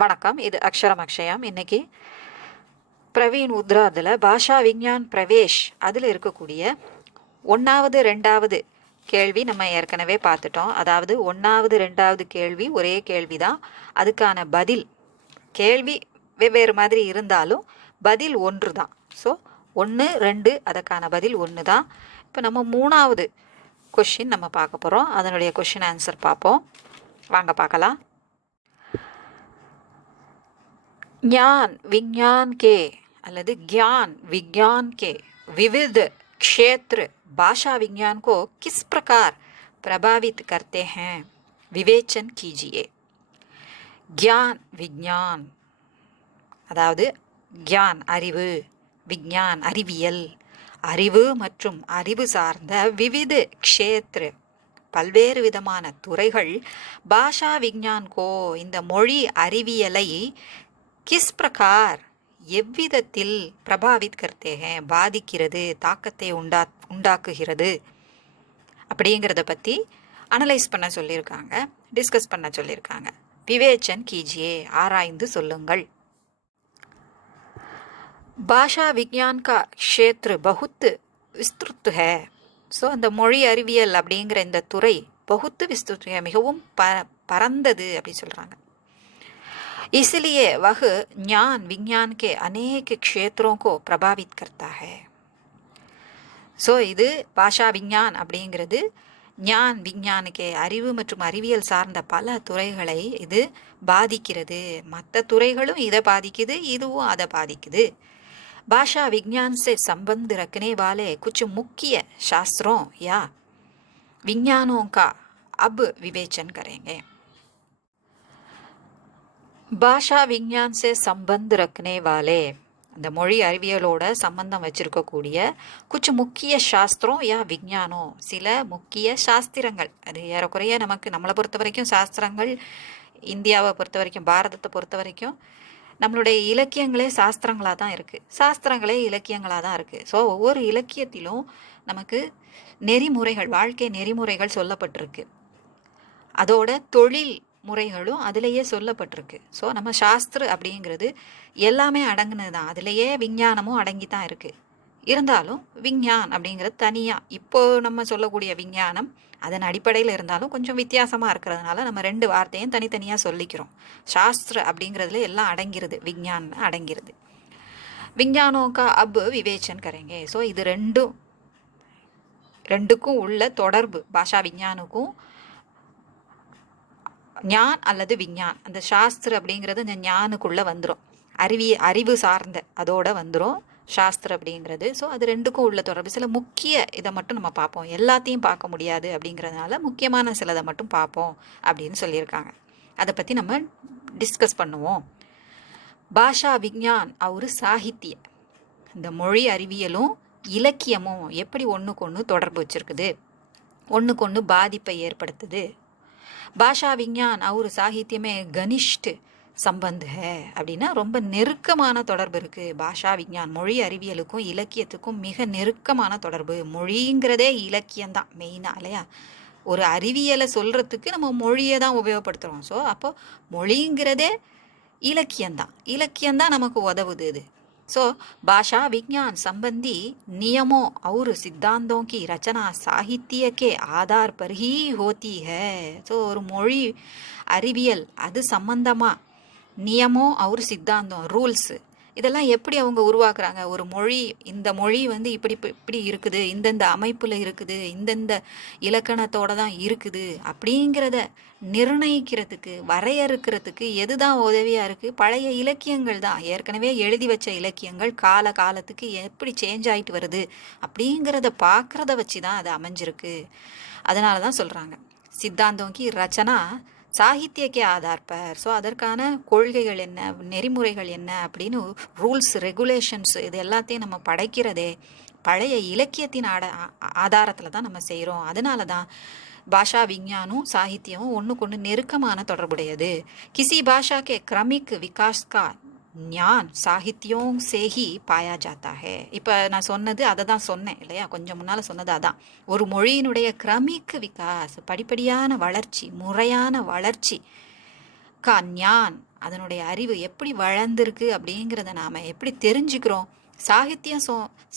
வணக்கம். இது அக்ஷரம் அக்ஷயம். இன்னைக்கு பிரவீன் உத்ரா அதில் பாஷா விஞ்ஞான் பிரவேஷ் அதில் இருக்கக்கூடிய 1வது 2வது கேள்வி நம்ம ஏற்கனவே பார்த்துட்டோம். அதாவது 1வது 2வது கேள்வி ஒரே கேள்வி தான். அதுக்கான பதில் கேள்வி வெவ்வேறு மாதிரி இருந்தாலும் பதில் ஒன்று தான். ஸோ 1 2 அதுக்கான பதில் ஒன்று தான். இப்போ நம்ம 3வது கொஷின் நம்ம பார்க்க போகிறோம். அதனுடைய கொஷின் ஆன்சர் பார்ப்போம். வாங்க பார்க்கலாம். ज्ञान विज्ञान के अलग ज्ञान विज्ञान के विविध क्षेत्र भाषा विज्ञान को किस प्रकार प्रभावित करते हैं, विवेचन कीजिए. ज्ञान विज्ञान அதாவது ज्ञान அறிவு, விஞ்ஞான் அறிவியல், அறிவு மற்றும் அறிவு சார்ந்த விவித க்ஷேத்ர பல்வேறு விதமான துறைகள் பாஷா விஞ்ஞான் கோ இந்த மொழி அறிவியலை கிஸ் பிரகார் எவ்விதத்தில் பிரபாவித் கர்த்தே ஹேன் பாதிக்கிறது, தாக்கத்தை உண்டாக்குகிறது அப்படிங்கிறத பற்றி அனலைஸ் பண்ண சொல்லியிருக்காங்க, டிஸ்கஸ் பண்ண சொல்லியிருக்காங்க. விவேச்சன் கீஜியே ஆராய்ந்து சொல்லுங்கள். பாஷா விஞ்ஞான் கா க்ஷேத்ர பகுத் விஸ்திருத் ஹே. ஸோ அந்த மொழி அறிவியல் அப்படிங்கிற இந்த துறை பகுத்து விஸ்திருத் ஹே மிகவும் பரந்தது அப்படின்னு சொல்கிறாங்க. इसलिए वह ज्ञान विज्ञान के अनेक क्षेत्रों को प्रभावित करता है. ஸோ இது பாஷா விஞ்ஞான் அப்படிங்கிறது ஞான் விஞ்ஞானுக்கே அறிவு மற்றும் அறிவியல் சார்ந்த பல துறைகளை இது பாதிக்கிறது. மற்ற துறைகளும் இதை பாதிக்குது, இதுவும் அதை பாதிக்குது. भाषा विज्ञान से संबंध रखने वाले कुछ मुख्य शास्त्रों या विज्ञानों का अब विवेचन करेंगे. பாஷா விஞ்ஞான் சே சம்பந்த் ரக்னே வாலே அந்த மொழி அறிவியலோட சம்பந்தம் வச்சிருக்கக்கூடிய குछ முக்கிய சாஸ்திரம் யா விஞ்ஞானோ சில முக்கிய சாஸ்திரங்கள். அது ஏறக்குறைய நம்மளை பொறுத்த வரைக்கும் சாஸ்திரங்கள், இந்தியாவை பொறுத்த வரைக்கும், பாரதத்தை பொறுத்த வரைக்கும் நம்மளுடைய இலக்கியங்களே சாஸ்திரங்களாக தான் இருக்குது, சாஸ்திரங்களே இலக்கியங்களாக தான் இருக்குது. ஸோ ஒவ்வொரு இலக்கியத்திலும் நமக்கு நெறிமுறைகள், வாழ்க்கை நெறிமுறைகள் சொல்லப்பட்டிருக்கு. அதோட தொழில் முறைகளும் அதிலேயே சொல்லப்பட்டிருக்கு. ஸோ நம்ம சாஸ்திர அப்படிங்கிறது எல்லாமே அடங்குனது தான், அதிலேயே விஞ்ஞானமும் அடங்கி தான் இருக்குது. இருந்தாலும் விஞ்ஞான் அப்படிங்கிறது தனியாக இப்போது நம்ம சொல்லக்கூடிய விஞ்ஞானம் அதன் அடிப்படையில் இருந்தாலும் கொஞ்சம் வித்தியாசமாக இருக்கிறதுனால நம்ம 2 வார்த்தையும் தனித்தனியாக சொல்லிக்கிறோம். சாஸ்திர அப்படிங்கிறதுல எல்லாம் அடங்கிறது, விஞ்ஞான் அடங்கிறது. விஞ்ஞானோக்கா அப் விவேச்சன் கரேங்க. ஸோ இது ரெண்டுக்கும் உள்ள தொடர்பு, பாஷா விஞ்ஞானுக்கும் ஞான் அல்லது விஞ்ஞான், அந்த சாஸ்திர அப்படிங்கிறது இந்த ஞானுக்குள்ளே வந்துடும், அறிவு சார்ந்த அதோட வந்துடும் சாஸ்திர அப்படிங்கிறது. ஸோ அது ரெண்டுக்கும் உள்ள தொடர்பு. சில முக்கிய இதை மட்டும் நம்ம பார்ப்போம், எல்லாத்தையும் பார்க்க முடியாது அப்படிங்கிறதுனால முக்கியமான சிலதை மட்டும் பார்ப்போம் அப்படின்னு சொல்லியிருக்காங்க. அதை பற்றி நம்ம டிஸ்கஸ் பண்ணுவோம். பாஷா விஞ்ஞான் ஒரு சாகித்ய, இந்த மொழி அறிவியலும் இலக்கியமும் எப்படி ஒன்றுக்கு ஒன்று தொடர்பு வச்சுருக்குது, ஒன்றுக்கு ஒன்று பாதிப்பை ஏற்படுத்துது. பாஷா விஞ்ஞான் ஒரு சாகித்யமே கனிஷ்ட் சம்பந்த் ஹே அப்படின்னா ரொம்ப நெருக்கமான தொடர்பு இருக்குது. பாஷா விஞ்ஞான் மொழி அறிவியலுக்கும் இலக்கியத்துக்கும் மிக நெருக்கமான தொடர்பு. மொழிங்கிறதே இலக்கியம்தான் மெயினாக இல்லையா? ஒரு அறிவியலை சொல்கிறதுக்கு நம்ம மொழியை தான் உபயோகப்படுத்துகிறோம். ஸோ அப்போ மொழிங்கிறதே இலக்கியம்தான் நமக்கு உதவுது இது. सो भाषा विज्ञान संबंधी नियमों और सिद्धांतों की रचना साहित्य के आधार पर ही होती है. ஸோ ஒரு மொழி அறிவியல் அது சம்பந்தமாக நியமம் और சித்தாந்தம், ரூல்ஸ் இதெல்லாம் எப்படி அவங்க உருவாக்குறாங்க. ஒரு மொழி, இந்த மொழி இப்படி இருக்குது, இந்தந்த அமைப்பில் இருக்குது, இந்தந்த இலக்கணத்தோடு தான் இருக்குது அப்படிங்கிறத நிர்ணயிக்கிறதுக்கு, வரையறுக்கிறதுக்கு எது தான் உதவியாக இருக்குது? பழைய இலக்கியங்கள் தான். ஏற்கனவே எழுதி வச்ச இலக்கியங்கள் காலத்துக்கு எப்படி சேஞ்ச் ஆகிட்டு வருது அப்படிங்கிறத பார்க்குறத வச்சு தான் அது அமைஞ்சிருக்கு. அதனால தான் சொல்கிறாங்க சித்தாந்தோங்கி ரச்சனா சாகித்யக்கே ஆதார் பர். ஸோ அதற்கான கொள்கைகள் என்ன, நெறிமுறைகள் என்ன அப்படின்னு ரூல்ஸ், ரெகுலேஷன்ஸ் இது எல்லாத்தையும் நம்ம படைக்கிறதே பழைய இலக்கியத்தின் ஆதாரத்தில் தான் நம்ம செய்கிறோம். அதனால தான் பாஷா விஞ்ஞானும் சாகித்யமும் ஒன்றுக்கு ஒன்று நெருக்கமான தொடர்புடையது. கிசி பாஷா கே கிரமிக் விகாஸ் கா ஞான் சாகித்யோं से ही पाया जाता है. இப்போ நான் சொன்னது அதை தான் சொன்னேன் இல்லையா, கொஞ்சம் முன்னால் சொன்னது அதான். ஒரு மொழியினுடைய கிரமிக் விகாஸ், படிப்படியான வளர்ச்சி, முறையான வளர்ச்சி கா ஞான் அதனுடைய அறிவு எப்படி வளர்ந்துருக்கு அப்படிங்கிறத நாம் எப்படி தெரிஞ்சுக்கிறோம்?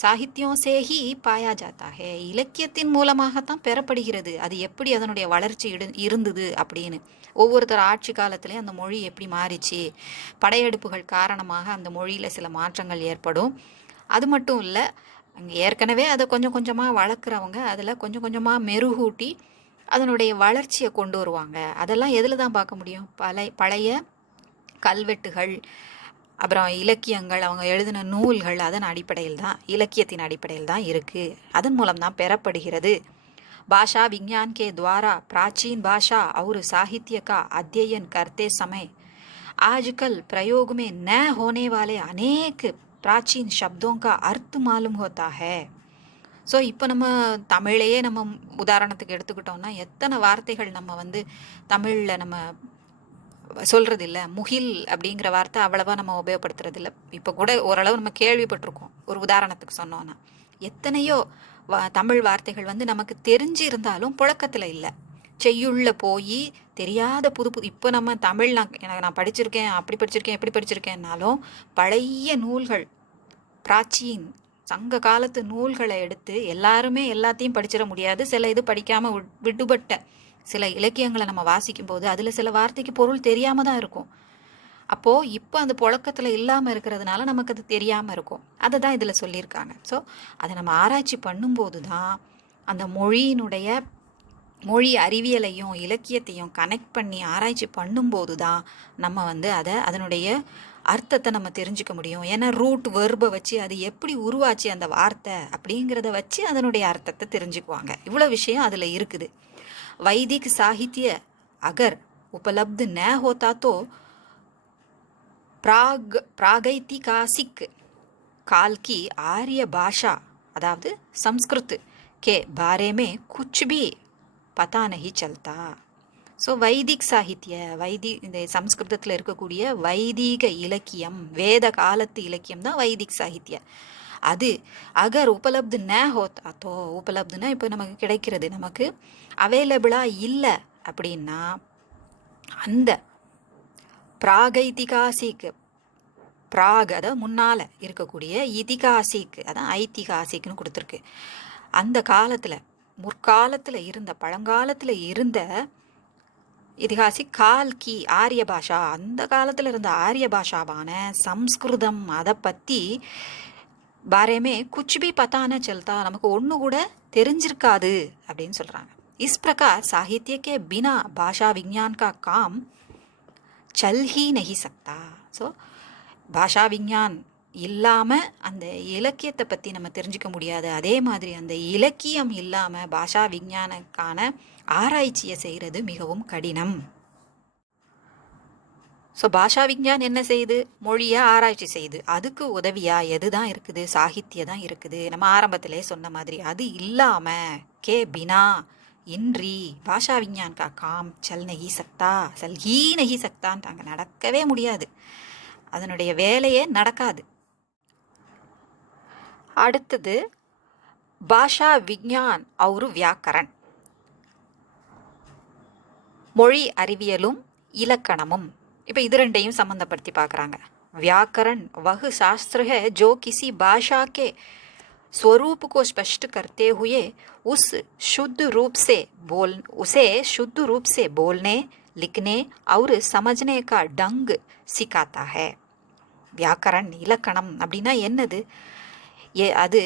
சாகித்யம் சேஹி பாயா ஜாத்தா ஹே, இலக்கியத்தின் மூலமாகத்தான் பெறப்படுகிறது. அது எப்படி அதனுடைய வளர்ச்சி இருந்தது அப்படின்னு. ஒவ்வொருத்தர் ஆட்சி காலத்துலேயும் அந்த மொழி எப்படி மாறிச்சு, படையெடுப்புகள் காரணமாக அந்த மொழியில் சில மாற்றங்கள் ஏற்படும். அது மட்டும் இல்லை, அங்கே ஏற்கனவே அதை கொஞ்சம் கொஞ்சமாக வளர்க்குறவங்க அதில் கொஞ்சம் கொஞ்சமாக மெருகூட்டி அதனுடைய வளர்ச்சியை கொண்டு வருவாங்க. அதெல்லாம் எதில் தான் பார்க்க முடியும்? பழைய கல்வெட்டுகள், அப்புறம் இலக்கியங்கள், அவங்க எழுதின நூல்கள், அதன் அடிப்படையில் தான், இலக்கியத்தின் அடிப்படையில் தான் இருக்குது. அதன் மூலம் தான் பெறப்படுகிறது. भाषा विज्ञान के द्वारा प्राचीन भाषा और साहित्य का अध्ययन करते समय आजकल प्रयोग में न होने वाले अनेक प्राचीन शब्दों का अर्थ मालूम होता है. ஸோ இப்போ நம்ம தமிழையே நம்ம உதாரணத்துக்கு எடுத்துக்கிட்டோம்னா எத்தனை வார்த்தைகள் நம்ம தமிழில் நம்ம சொல்கிறது இல்லை. முகில் அப்படிங்கிற வார்த்தை அவ்வளவா நம்ம உபயோகப்படுத்துறது இல்லை. இப்போ கூட ஓரளவு நம்ம கேள்விப்பட்டிருக்கோம். ஒரு உதாரணத்துக்கு சொன்னோன்னா எத்தனையோ தமிழ் வார்த்தைகள் நமக்கு தெரிஞ்சு இருந்தாலும் புழக்கத்தில் இல்லை. செய்யுள்ள போய் தெரியாத புது இப்போ நம்ம தமிழ் நான் படிச்சிருக்கேன், அப்படி படிச்சிருக்கேன், எப்படி படிச்சிருக்கேன்னாலும் பழைய நூல்கள், பிராச்சீன் சங்க காலத்து நூல்களை எடுத்து எல்லாருமே எல்லாத்தையும் படிச்சிட முடியாது. சில இது படிக்காமல் விடுபட்ட சில இலக்கியங்களை நம்ம வாசிக்கும் போது அதில் சில வார்த்தைக்கு பொருள் தெரியாமல் தான் இருக்கும். அப்போது இப்போ அந்த புழக்கத்தில் இல்லாமல் இருக்கிறதுனால நமக்கு அது தெரியாமல் இருக்கும். அதை தான் இதில் சொல்லியிருக்காங்க. ஸோ அதை நம்ம ஆராய்ச்சி பண்ணும்போது தான் அந்த மொழி அறிவியலையும் இலக்கியத்தையும் கனெக்ட் பண்ணி ஆராய்ச்சி பண்ணும்போது தான் நம்ம அதனுடைய அர்த்தத்தை நம்ம தெரிஞ்சுக்க முடியும். ஏன்னா ரூட் வெர்பை வச்சு அது எப்படி உருவாச்சு அந்த வார்த்தை அப்படிங்கிறத வச்சு அதனுடைய அர்த்தத்தை தெரிஞ்சுக்குவாங்க. இவ்வளோ விஷயம் அதில் இருக்குது. வைதிக் சாகித்ய அகர் உபலப்து ந ஹோதா தோ प्रागैतिहासिक काल की आर्य भाषा अदावद संस्कृत के बारे में कुछ भी पता नहीं चलता. ஸோ வைதிக் சாகித்ய இந்த சம்ஸ்கிருதத்தில் இருக்கக்கூடிய வைதிக இலக்கியம், வேத காலத்து இலக்கியம் தான் வைதிக் சாகித்ய. அது அகர் உபலப்து ந ஹோத்தா தோ, உபலப்துன்னா இப்போ நமக்கு கிடைக்கிறது, நமக்கு அவைலபிளாக இல்லை அப்படின்னா அந்த பிராகைதிகாசிக், அதாவது முன்னால் இருக்கக்கூடிய இதிகாசிக், அதான் ஐதிகாசிக்னு கொடுத்துருக்கு. அந்த காலத்தில் முற்காலத்தில் இருந்த பழங்காலத்தில் இருந்த இதிகாசிக் கால்கி ஆரிய பாஷா, அந்த காலத்தில் இருந்த ஆரிய பாஷாவான சம்ஸ்கிருதம், அதை பற்றி பாரேமே குச்பி பத்தான செல்தா, நமக்கு ஒன்று கூட தெரிஞ்சிருக்காது அப்படின்னு சொல்கிறாங்க. இஸ் பிரகார் சாகித்யக்கே பினா பாஷா விஞ்ஞான் கா com Chal he Nahi சக்தா. So பாஷா விஞ்ஞான் இல்லாமல் அந்த இலக்கியத்தை பற்றி நம்ம தெரிஞ்சுக்க முடியாது. அதே மாதிரி அந்த இலக்கியம் இல்லாமல் பாஷா விஞ்ஞானுக்கான ஆராய்ச்சியை செய்கிறது மிகவும் கடினம். ஸோ பாஷா விஞ்ஞான் என்ன செய்யுது? மொழியை ஆராய்ச்சி செய்யுது. அதுக்கு உதவியாக எது தான் இருக்குது? சாகித்யம் தான் இருக்குது. நம்ம ஆரம்பத்திலே சொன்ன மாதிரி அது இல்லாமல் கே பினா இன்றி பாஷா விஞ்ஞான் கா காம் சல் ஹீ நஹி சக்தான்ட்டாங்க. நடக்கவே முடியாது, அதனுடைய வேலையே நடக்காது. அடுத்தது பாஷா விஞ்ஞான் और வியாக்கரண், மொழி அறிவியலும் இலக்கணமும். இப்போ இது ரெண்டையும் சம்மந்தப்படுத்தி பார்க்குறாங்க. व्याकरण वह शास्त्र है जो किसी भाषा के स्वरूप को स्पष्ट करते हुए उसे शुद्ध रूप से बोलने, लिखने और समझने का ढंग सिखाता है. வியாக்கரண், இலக்கணம் அப்படின்னா என்னது? அது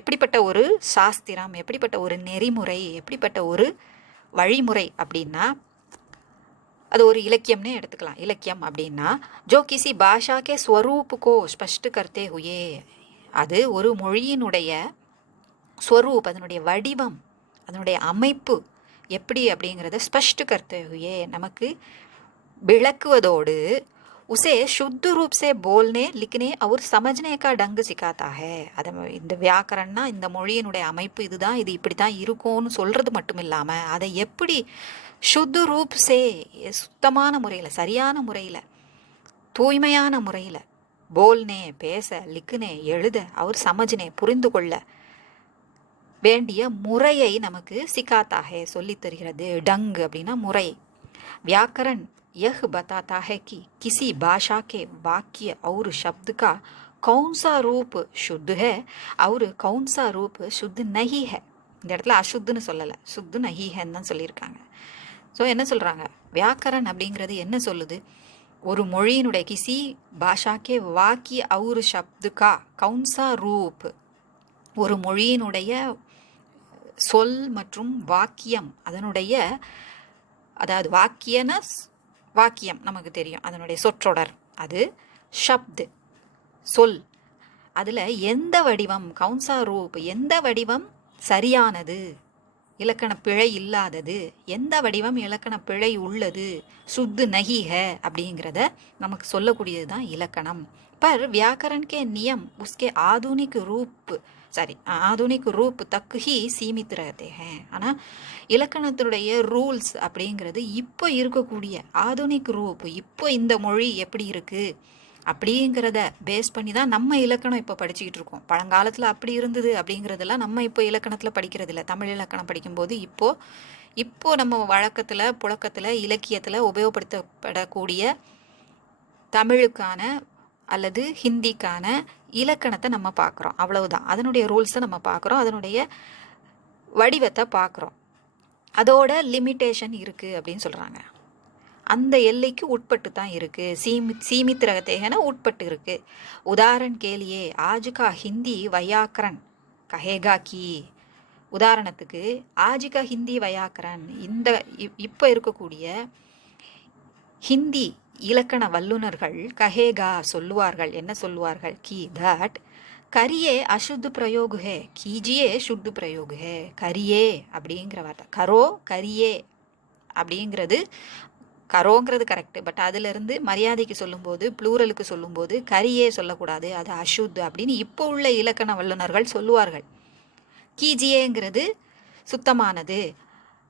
எப்படிப்பட்ட ஒரு சாஸ்திரம், எப்படிப்பட்ட ஒரு நெறிமுறை, எப்படிப்பட்ட ஒரு வழிமுறை அப்படின்னா அது ஒரு இலக்கியம்னே எடுத்துக்கலாம். இலக்கியம் அப்படின்னா ஜோ கிசி பாஷா கே ஸ்வரூப் கோ ஸ்பஷ்ட் கர்த்தே ஹுயே, அது ஒரு மொழியினுடைய ஸ்வரூப், அதனுடைய வடிவம், அதனுடைய அமைப்பு எப்படி அப்படிங்கிறத ஸ்பஷ்ட் கர்த்தே ஹுயே நமக்கு விளக்குவதோடு उसे शुद्ध रूप से बोलने, लिखने और समझने का ढंग सिखाता है. அதை இந்த வியாக்கரன்னா இந்த மொழியினுடைய அமைப்பு இதுதான், இது இப்படி தான் இருக்கும்னு சொல்கிறது மட்டும் இல்லாமல் அதை எப்படி சுத்த ரூப் சே, சுத்தமான முறையில், சரியான முறையில், தூய்மையான முறையில், போல்னே பேச, லிக்குனே எழுத, அவர் சமஜ்னே புரிந்து கொள்ள வேண்டிய முறையை நமக்கு சிக்காத்தாக சொல்லித் தருகிறது. டங் அப்படின்னா முறை. வியாக்கரண் यह बताता है कि किसी भाषा के वाक्य और शब्द का कौन सा रूप शुद्ध है और कौन सा रूप शुद्ध नहीं है. இந்த இடத்துல அசுத்துன்னு சொல்லலை, சுத்து நஹிஹன்னு தான் சொல்லியிருக்காங்க. ஸோ என்ன சொல்கிறாங்க, வியாக்கரன் அப்படிங்கிறது என்ன சொல்லுது, ஒரு மொழியினுடைய கிசி பாஷாக்கே வாக்கிய அவுரு சப்துக்கா கவுன்சா ரூப், ஒரு மொழியினுடைய சொல் மற்றும் வாக்கியம், அதனுடைய அதாவது வாக்கியன வாக்கியம் நமக்கு தெரியும், அதனுடைய சொற்றொடர், அது ஷப்து சொல், அதில் எந்த வடிவம் கவுன்சா ரூப், எந்த வடிவம் சரியானது, இலக்கண பிழை இல்லாதது, எந்த வடிவம் இலக்கண பிழை உள்ளது, சுத்து நஹிஹ அப்படிங்கிறத நமக்கு சொல்லக்கூடியது தான் இலக்கணம். पर व्याकरण के नियम उसके आधुनिक रूप तक ही सीमित रहते हैं. ஆனால் இலக்கணத்துடைய ரூல்ஸ் அப்படிங்கிறது இப்போ இருக்கக்கூடிய ஆதுனிக் ரூப், இப்போ இந்த மொழி எப்படி இருக்குது அப்படிங்கிறத பேஸ் பண்ணி தான் நம்ம இலக்கணம் இப்போ படிச்சுக்கிட்டு இருக்கோம். பழங்காலத்தில் அப்படி இருந்தது அப்படிங்கிறதெல்லாம் நம்ம இப்போ இலக்கணத்தில் படிக்கிறது இல்லை. தமிழ் இலக்கணம் படிக்கும்போது இப்போ நம்ம வழக்கத்தில் புழக்கத்தில் இலக்கியத்தில் உபயோகப்படுத்தப்படக்கூடிய தமிழுக்கான அல்லது ஹிந்திக்கான இலக்கணத்தை நம்ம பார்க்குறோம், அவ்வளவுதான். அதனுடைய ரூல்ஸை நம்ம பார்க்குறோம், அதனுடைய வடிவத்தை பார்க்குறோம். அதோட லிமிட்டேஷன் இருக்குது அப்படின்னு சொல்கிறாங்க. அந்த எல்லைக்கு உட்பட்டு தான் இருக்குது, सीमित रहते हैं ना, உட்பட்டு இருக்குது. उदाहरण के लिए आज का हिंदी व्याकरण कहेगा कि, உதாரணத்துக்கு आज का हिंदी व्याकरण, இந்த இப்போ இருக்கக்கூடிய ஹிந்தி இலக்கண வல்லுநர்கள் கஹேகா சொல்லுவார்கள், என்ன சொல்லுவார்கள், கி தட் கரியே அசுத்த பிரயோக் ஹே கீஜியே சுத்த பிரயோக் ஹே. கரியே அப்படிங்கிற வார்த்தை, கரோ கரியே அப்படிங்கிறது, கரோங்கிறது கரெக்டு, பட் அதிலிருந்து மரியாதைக்கு சொல்லும்போது ப்ளூரலுக்கு சொல்லும்போது கரியே சொல்லக்கூடாது, அது அசுத் அப்படின்னு இப்போ உள்ள இலக்கண வல்லுநர்கள் சொல்லுவார்கள். கீஜியேங்கிறது சுத்தமானது,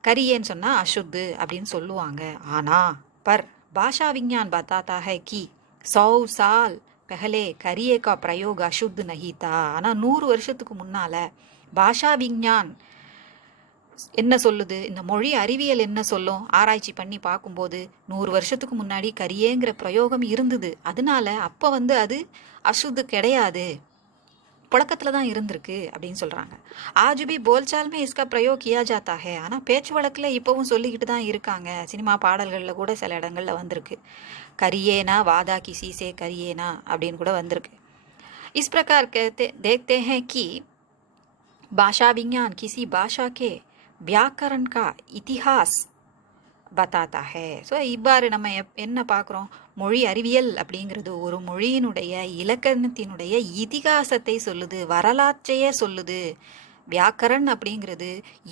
கரியேன்னு சொன்னால் அசுத்து அப்படின்னு சொல்லுவாங்க. ஆனால் பர் भाषा विज्ञान बताता है कि 100 साल पहले करिए का प्रयोग अशुद्ध नहीं था. ஆனால் 100 வருஷத்துக்கு முன்னால் பாஷா விஞ்ஞான் என்ன சொல்லுது, இந்த மொழி அறிவியல் என்ன சொல்லும், ஆராய்ச்சி பண்ணி பார்க்கும்போது 100 வருஷத்துக்கு முன்னாடி கரியேங்கிற பிரயோகம் இருந்தது, அதனால அப்போ அது அசுத்து கிடையாது, புழக்கத்தில் தான் இருந்திருக்கு அப்படின்னு சொல்கிறாங்க. ஆஜ் பி போல்சால்மே இஸ்கா பிரயோக் கியா ஜாத்தா ஹே. ஆனால் பேச்சு வழக்கில் இப்போவும் சொல்லிக்கிட்டு தான் இருக்காங்க, சினிமா பாடல்களில் கூட சில இடங்களில் வந்திருக்கு, கரியேனா வாதா கிசி சே கரியேனா அப்படின்னு கூட வந்திருக்கு. இஸ் பிரகார் देखते हैं कि भाषा विज्ञान किसी भाषा के व्याकरण का इतिहास बताता है. ஸோ இவ்வாறு நம்ம என்ன பார்க்குறோம், மொழி அறிவியல் அப்படிங்கிறது ஒரு மொழியினுடைய இலக்கணத்தினுடைய இதிகாசத்தை சொல்லுது, வரலாற்றையே சொல்லுது. வியாக்கரன் அப்படிங்கிறது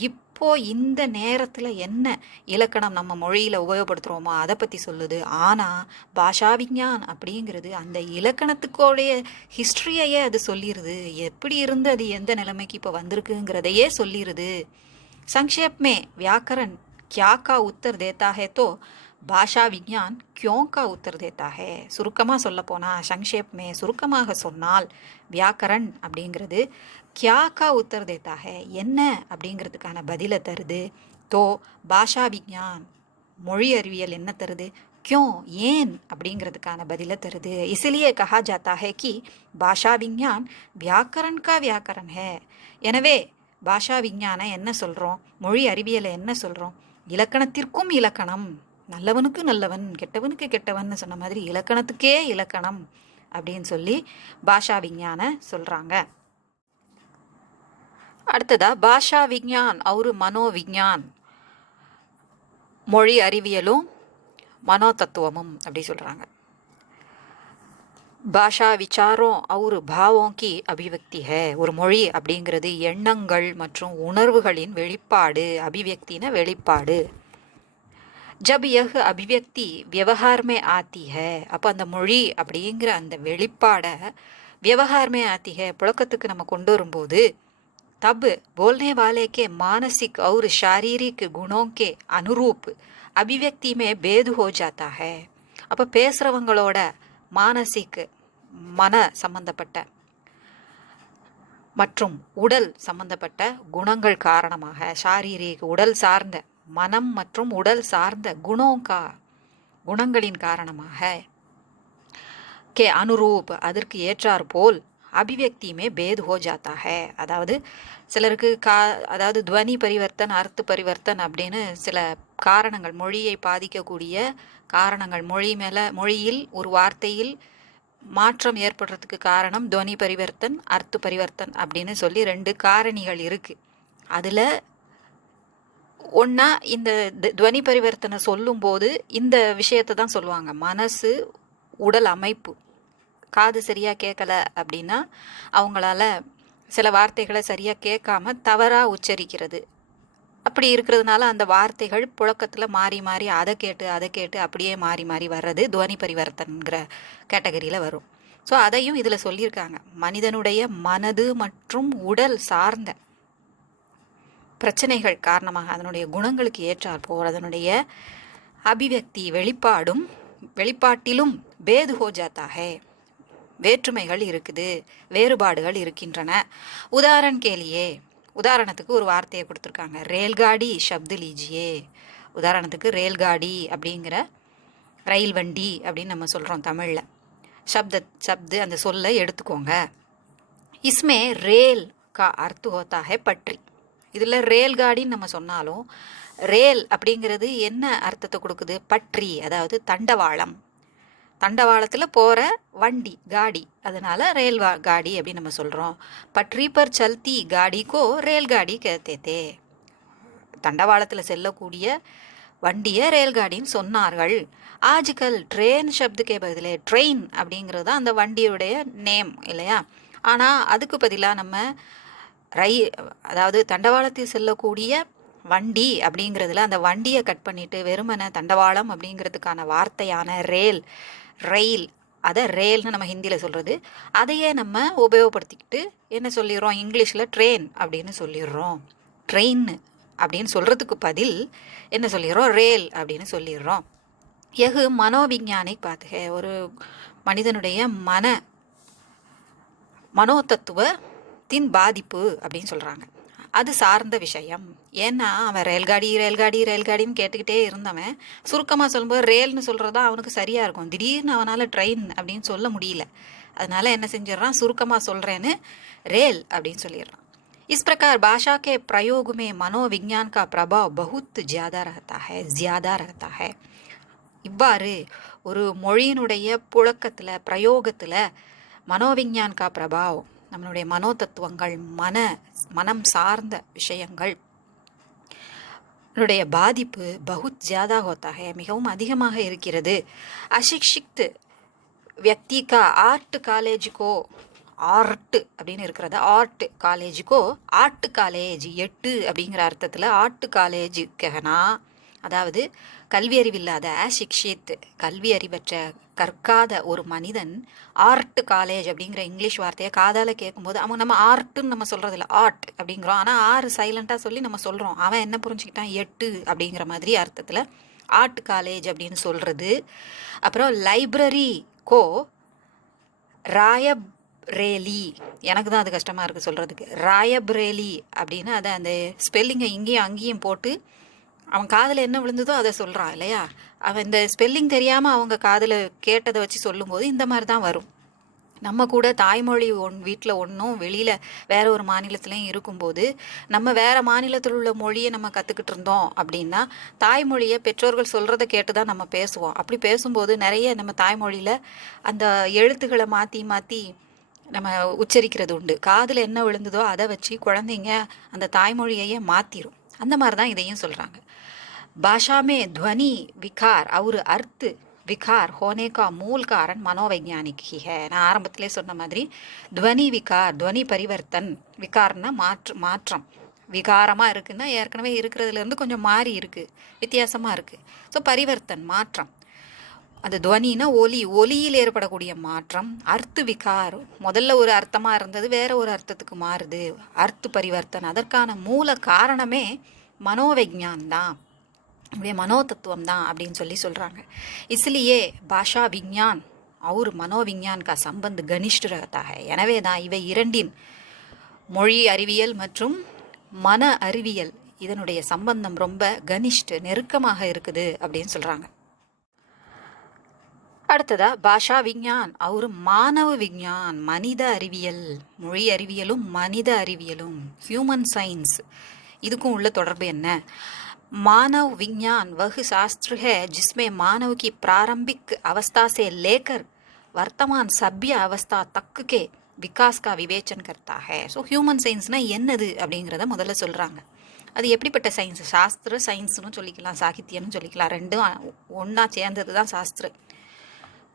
இப்போ இந்த நேரத்தில் என்ன இலக்கணம் நம்ம மொழியில் உபயோகப்படுத்துகிறோமோ அதை பற்றி சொல்லுது. ஆனால் பாஷா விஞ்ஞான் அப்படிங்கிறது அந்த இலக்கணத்துக்கோடைய ஹிஸ்ட்ரியையே அது சொல்லிடுது, எப்படி இருந்து அது எந்த நிலைமைக்கு இப்போ வந்திருக்குங்கிறதையே சொல்லிடுது. संक्षेप में व्याकरण क्या का उत्तर देता है तो भाषा विज्ञान क्यों का उत्तर देता है. சுருக்கமாக சொல்ல போனால், சங்ஷேப்மே சுருக்கமாக சொன்னால், வியாக்கரன் அப்படிங்கிறது கியா கா உத்தர் தேத்தா ஹே என்ன அப்படிங்கிறதுக்கான பதிலை தருது. தோ பாஷா விஞ்ஞான் மொழி அறிவியல் என்ன தருது, क्यों ஏன் அப்படிங்கிறதுக்கான பதிலை தருது. इसलिए कहा जाता है कि भाषा विज्ञान व्याकरण का व्याकरण है. எனவே பாஷா விஞ்ஞான என்ன சொல்கிறோம், மொழி அறிவியலை என்ன சொல்கிறோம், இலக்கணத்திற்கும் இலக்கணம், நல்லவனுக்கு நல்லவன் கெட்டவனுக்கு கெட்டவன் சொன்ன மாதிரி இலக்கணத்துக்கே இலக்கணம் அப்படின்னு சொல்லி பாஷா விஞ்ஞான சொல்கிறாங்க. அடுத்ததா பாஷா விஞ்ஞான் और மனோவிஞ்ஞான், மொழி அறிவியலும் மனோ தத்துவமும் அப்படி சொல்கிறாங்க. பாஷா விசாரோं और भावों की अभिव्यक्ति है. ஒரு மொழி அப்படிங்கிறது எண்ணங்கள் மற்றும் உணர்வுகளின் வெளிப்பாடு, அபிவியக்தின வெளிப்பாடு. जब यह अभिव्यक्ति व्यवहार में आती है, அப்போ அந்த மொழி அப்படிங்கிற அந்த வெளிப்பாடை व्यवहार में आती है புழக்கத்துக்கு நம்ம கொண்டு வரும்போது, तब बोलने वाले के मानसिक और शारीरिक गुणों के अनुरूप अभिव्यक्ति में भेद हो जाता है. அப்போ பேசுகிறவங்களோட மானசிக் மன சம்பந்தப்பட்ட மற்றும் உடல் சம்பந்தப்பட்ட குணங்கள் காரணமாக, சாரீரிக் உடல் சார்ந்த, மனம் மற்றும் உடல் சார்ந்த குணோங்கா குணங்களின் காரணமாக के अनुरूप அதற்கு ஏற்றார் போல் அபிவியக்தியுமே பேத் ஹோ ஜாத்தா ஹை. அதாவது சிலருக்கு அதாவது துவனி பரிவர்த்தன் அர்த்த பரிவர்த்தன் அப்படின்னு சில காரணங்கள், மொழியை பாதிக்கக்கூடிய காரணங்கள், மொழியில் ஒரு வார்த்தையில் மாற்றம் ஏற்படுறதுக்கு காரணம் துவனி பரிவர்த்தன் அர்த்த பரிவர்த்தன் அப்படின்னு சொல்லி 2 காரணிகள் இருக்குது. அதில் ஒன்றா இந்த துவனி பரிவர்த்தனை சொல்லும்போது இந்த விஷயத்தை தான் சொல்லுவாங்க. மனசு, உடல் அமைப்பு. காது சரியாக கேட்கல அப்படின்னா அவங்களால சில வார்த்தைகளை சரியாக கேட்காம தவறாக உச்சரிக்கிறது. அப்படி இருக்கிறதுனால அந்த வார்த்தைகள் புழக்கத்தில் மாறி மாறி அதை கேட்டு அப்படியே மாறி மாறி வர்றது துவனி பரிவர்த்தன்கிற கேட்டகரியில் வரும். ஸோ அதையும் இதில் சொல்லியிருக்காங்க. மனிதனுடைய மனது மற்றும் உடல் சார்ந்த பிரச்சனைகள் காரணமாக அதனுடைய குணங்களுக்கு ஏற்றாற் போல் அதனுடைய அபிவியக்தி வெளிப்பாட்டிலும் பேது ஹோ ஜாத்தா ஹை, வேற்றுமைகள் இருக்குது, வேறுபாடுகள் இருக்கின்றன. உதாரணத்துக்கு ஒரு வார்த்தையை கொடுத்துருக்காங்க. ரேல்காடி ஷப்து லீஜியே. உதாரணத்துக்கு ரேல்காடி அப்படிங்கிற ரயில் வண்டி அப்படின்னு நம்ம சொல்கிறோம் தமிழில். சப்து அந்த சொல்லை எடுத்துக்கோங்க. இஸ்மே ரேல் கா அர்த்த ஹோத்தா ஹை பற்றி. இதில் ரேல்காடின்னு நம்ம சொன்னாலும் ரேல் அப்படிங்கிறது என்ன அர்த்தத்தை கொடுக்குது? பற்றி, அதாவது தண்டவாளத்தில் போகிற வண்டி, காடி, அதனால் ரேல் காடி அப்படின்னு நம்ம சொல்கிறோம். பட்ரி பர் சல்தி காடிக்கோ ரேல்காடி கேத்தே. தண்டவாளத்தில் செல்லக்கூடிய வண்டியை ரேல்காடின்னு சொன்னார்கள். ஆஜ்கல் ட்ரெயின் சப்துக்கே பதிலே ட்ரெயின் அப்படிங்கிறது தான் அந்த வண்டியுடைய நேம் இல்லையா? ஆனால் அதுக்கு பதிலாக நம்ம அதாவது தண்டவாளத்தில் செல்லக்கூடிய வண்டி அப்படிங்கிறதுல அந்த வண்டியை கட் பண்ணிட்டு வெறுமனை தண்டவாளம் அப்படிங்கிறதுக்கான வார்த்தையான ரயில் அதை ரேல்னு நம்ம ஹிந்தியில் சொல்கிறது, அதையே நம்ம உபயோகப்படுத்திக்கிட்டு என்ன சொல்லிடுறோம்? இங்கிலீஷில் ட்ரெயின் அப்படின்னு சொல்லிடுறோம். ட்ரெயின் அப்படின்னு சொல்கிறதுக்கு பதில் என்ன சொல்லிடுறோம்? ரேல் அப்படின்னு சொல்லிடுறோம். எகு மனோவிஞ்ஞானிக் பார்த்துக, ஒரு மனிதனுடைய மனோதத்துவத்தின் பாதிப்பு அப்படின்னு சொல்கிறாங்க. அது சார்ந்த விஷயம். ஏன்னா அவன் ரேல்காடின்னு கேட்டுக்கிட்டே இருந்தவன் சுருக்கமாக சொல்லும்போது ரேல்னு சொல்கிறதா அவனுக்கு சரியாக இருக்கும். திடீர்னு அவனால் ட்ரெயின் அப்படின்னு சொல்ல முடியல. அதனால என்ன செஞ்சிடறான்? சுருக்கமாக சொல்கிறேன்னு ரேல் அப்படின்னு சொல்லிடுறான். इस प्रकार भाषा के प्रयोग में मनोविज्ञान का प्रभाव बहुत ज़्यादा रहता है. இவ்வாறு ஒரு மொழியினுடைய புழக்கத்தில் பிரயோகத்தில் மனோவிஞ்ஞான் கா பிரபாவ், நம்மளுடைய மனோதத்துவங்கள், மனம் சார்ந்த விஷயங்கள் பாதிப்பு பகுத் ஜியாதா ஹோத்தா ஹை, மிகவும் அதிகமாக இருக்கிறது. அசிக்ஷித் வியக்தி கா ஆர்ட் காலேஜுக்கோ, ஆர்ட் அப்படின்னு இருக்கிறத ஆர்ட் காலேஜுக்கோ, ஆர்ட் காலேஜ் 8 அப்படிங்கிற அர்த்தத்தில் ஆர்ட் காலேஜ் கஹனா, அதாவது கல்வி அறிவில்லாத அசிக்ஷித், கல்வி அறிவற்ற கற்காத ஒரு மனிதன் ஆர்ட் காலேஜ் அப்படிங்கிற இங்கிலீஷ் வார்த்தையை காதால் கேட்கும்போது நம்ம ஆர்ட்டுன்னு நம்ம சொல்கிறதில்ல, ஆர்ட் அப்படிங்கிறோம். ஆனால் 6 சைலண்ட்டாக சொல்லி நம்ம சொல்கிறோம். அவன் என்ன புரிஞ்சுக்கிட்டான்? 8 அப்படிங்கிற மாதிரி அர்த்தத்தில் ஆர்ட் காலேஜ் அப்படின்னு சொல்கிறது. அப்புறம் லைப்ரரி கோ ராயப்ரேலி, எனக்கு தான் அது கஷ்டமாக இருக்குது சொல்கிறதுக்கு. ராயப்ரேலி அப்படின்னு அதை அந்த ஸ்பெல்லிங்கை இங்கேயும் அங்கேயும் போட்டு அவன் காதில் என்ன விழுந்ததோ அதை சொல்கிறான் இல்லையா? அவன் இந்த ஸ்பெல்லிங் தெரியாமல் அவங்க காதில் கேட்டதை வச்சு சொல்லும்போது இந்த மாதிரி தான் வரும். நம்ம கூட தாய்மொழி வீட்டில் ஒன்றும் வெளியில் வேறு ஒரு மாநிலத்துலேயும் இருக்கும்போது நம்ம வேறு மாநிலத்தில் உள்ள மொழியை நம்ம கற்றுக்கிட்டு இருந்தோம் அப்படின்னா தாய்மொழியை பெற்றோர்கள் சொல்கிறத கேட்டு தான் நம்ம பேசுவோம். அப்படி பேசும்போது நிறைய நம்ம தாய்மொழியில் அந்த எழுத்துக்களை மாற்றி நம்ம உச்சரிக்கிறது உண்டு. காதில் என்ன விழுந்ததோ அதை வச்சு குழந்தைங்க அந்த தாய்மொழியையே மாற்றிடும். அந்த மாதிரி தான் இதையும் சொல்கிறாங்க. भाषा में ध्वनि विकार और अर्थ विकार होने का मूल कारण मनोवैज्ञानिक ही है. நான் ஆரம்பத்திலே சொன்ன மாதிரி துவனி விகார், துவனி பரிவர்த்தன், விகார்னா மாற்றம், விகாரமாக இருக்குன்னா ஏற்கனவே இருக்கிறதுலேருந்து கொஞ்சம் மாறி இருக்குது, வித்தியாசமாக இருக்குது. ஸோ பரிவர்த்தன் மாற்றம், அது துவனின்னா ஒலியில் ஏற்படக்கூடிய மாற்றம். அர்த்த விகார், முதல்ல ஒரு அர்த்தமாக இருந்தது வேற ஒரு அர்த்தத்துக்கு மாறுது, அர்த்த பரிவர்த்தன். அதற்கான மூல காரணமே மனோவிஞ்ஞான் தான், மனோதத்துவம் தான் அப்படின்னு சொல்கிறாங்க. इसलिए भाषा विज्ञान और मनोविज्ञान का संबंध घनिष्ठ रहता है. எனவே தான் இவை இரண்டின், மொழி அறிவியல் மற்றும் மன அறிவியல், இதனுடைய சம்பந்தம் ரொம்ப கனிஷ்ட், நெருக்கமாக இருக்குது அப்படின்னு சொல்கிறாங்க. அடுத்ததா பாஷா விஞ்ஞான் और மானவ விஞ்ஞான், மனித அறிவியல். மொழி அறிவியலும் மனித அறிவியலும், ஹியூமன் சயின்ஸ், இதுக்கும் உள்ள தொடர்பு என்ன? मानव विज्ञान वह शास्त्र है जिसमें मानव की प्रारंभिक अवस्था से लेकर वर्तमान सभ्य अवस्था तक के विकास का विवेचन करता है. ஸோ ஹியூமன் சயின்ஸ்னா என்னது அப்படிங்கிறத முதல்ல சொல்கிறாங்க. அது எப்படிப்பட்ட சயின்ஸ்? சாஸ்திர சயின்ஸ்னு சொல்லிக்கலாம், சாகித்யம்னு சொல்லிக்கலாம், ரெண்டும் ஒன்றா சேர்ந்தது தான் சாஸ்திர.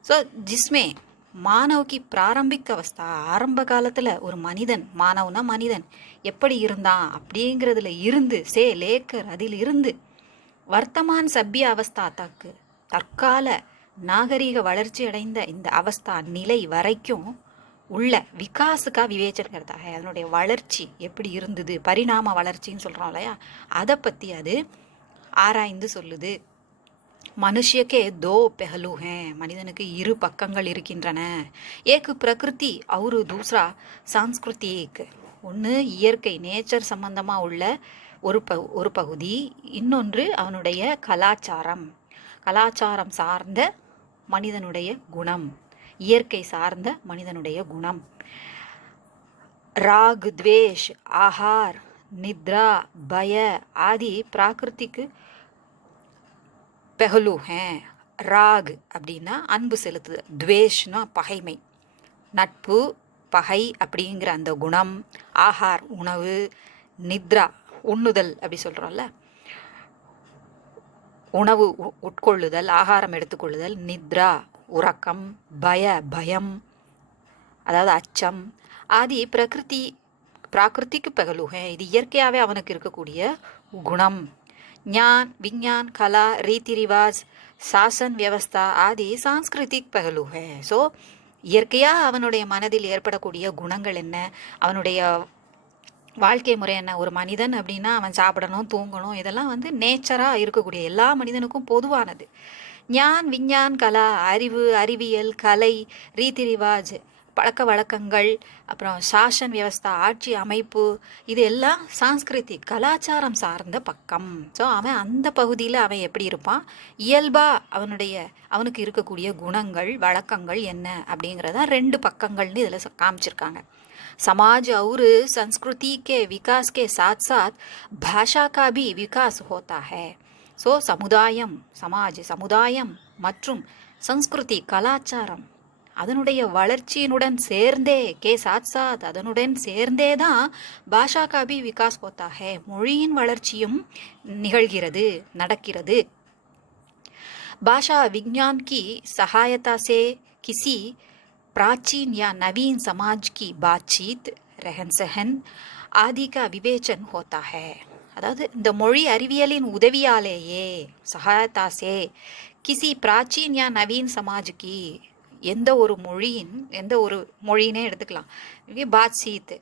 ஸோ ஜிஸ்மே மானவ் கி பிராரம்பிக் அவஸ்தா, ஆரம்ப காலத்தில் ஒரு மனிதன், மானவனா மனிதன் எப்படி இருந்தான் அப்படிங்கிறதுல இருந்து, லேக்கர் அதில் இருந்து, வர்த்தமான் சப்பிய அவஸ்தா தக்கு, தற்கால நாகரீக வளர்ச்சி அடைந்த இந்த அவஸ்தா நிலை வரைக்கும் உள்ள விகாசுக்கா விவேச்சனங்கிறதாக, அதனுடைய வளர்ச்சி எப்படி இருந்தது, பரிணாம வளர்ச்சின்னு சொல்கிறோம் இல்லையா, அதை பற்றி அது ஆராய்ந்து சொல்லுது. मनुष्य के दो पहलू हैं, மனிதனுக்கு இரு பக்கங்கள் இருக்கின்றன. ஏக்கு பிரகிருதி और दूसरा सांस्कृतिक. ஒன்று இயற்கை, நேச்சர் சம்பந்தமாக உள்ள ஒரு பகுதி, இன்னொன்று அவனுடைய கலாச்சாரம், கலாச்சாரம் சார்ந்த மனிதனுடைய குணம், இயற்கை சார்ந்த மனிதனுடைய குணம். राग, द्वेष, आहार, निद्रा, भय आदि प्राकृतिक பெஹலு ஹே. ராக் அப்படின்னா அன்பு செலுத்துது, துவேஷ்னா பகைமை, நட்பு பகை அப்படிங்கிற அந்த குணம், ஆஹார் உணவு, நித்ரா உண்ணுதல் அப்படி சொல்கிறோம்ல, உணவு உட்கொள்ளுதல், ஆகாரம் எடுத்துக்கொள்ளுதல், நித்ரா உறக்கம், பயம் அதாவது அச்சம், ஆதி பிராகிருதிக்கு பெகலு ஹே, இது இயற்கையாகவே அவனுக்கு இருக்கக்கூடிய குணம். ज्ञान, विज्ञान, कला, रीति रिवाज, சாசன் வியவஸ்தா ஆதி சாஸ்கிருதிக் பகலு ஹே. ஸோ இயற்கையாக அவனுடைய மனதில் ஏற்படக்கூடிய குணங்கள் என்ன, அவனுடைய வாழ்க்கை முறை என்ன. ஒரு மனிதன் அப்படின்னா அவன் சாப்பிடணும், தூங்கணும், இதெல்லாம் நேச்சராக இருக்கக்கூடிய எல்லா மனிதனுக்கும் பொதுவானது. ஞான், விஞ்ஞான், கலா, அறிவு, அறிவியல், கலை, ரீதி ரிவாஜ், பழக்க வழக்கங்கள், அப்புறம் சாசன் வியவஸ்தா, ஆட்சி அமைப்பு, இது எல்லாம் சாஸ்கிருதிக் கலாச்சாரம் சார்ந்த பக்கம். ஸோ அவன் அந்த பகுதியில் அவன் எப்படி இருப்பான், இயல்பா அவனுக்கு இருக்கக்கூடிய குணங்கள் வழக்கங்கள் என்ன அப்படிங்கிறத ரெண்டு பக்கங்கள்னு இதில் காமிச்சிருக்காங்க. समाज और संस्कृति के विकास के साथ साथ भाषा का भी विकास होता है. ஸோ சமுதாயம் மற்றும் சம்ஸ்கிருதி கலாச்சாரம் அதனுடைய வளர்ச்சியினுடன் சேர்ந்தே அதனுடன் சேர்ந்தே தான் பாஷா கா பி விகாஸ் ஹோத்தா ஹே, மொழியின் வளர்ச்சியும் நடக்கிறது. பாஷா விஞ்ஞான் கி சகாயதா சே கிசி प्राचीन या नवीन समाज की बातचीत, रहन सहन आदि का विवेचन होता है. அதாவது இந்த மொழி அறிவியலின் உதவியாலேயே, சகாயதாசே கிசி பிராச்சீன் யா நவீன் சமாஜ்கி, எந்த ஒரு மொழியினே எடுத்துக்கலாம், பாத்சீத்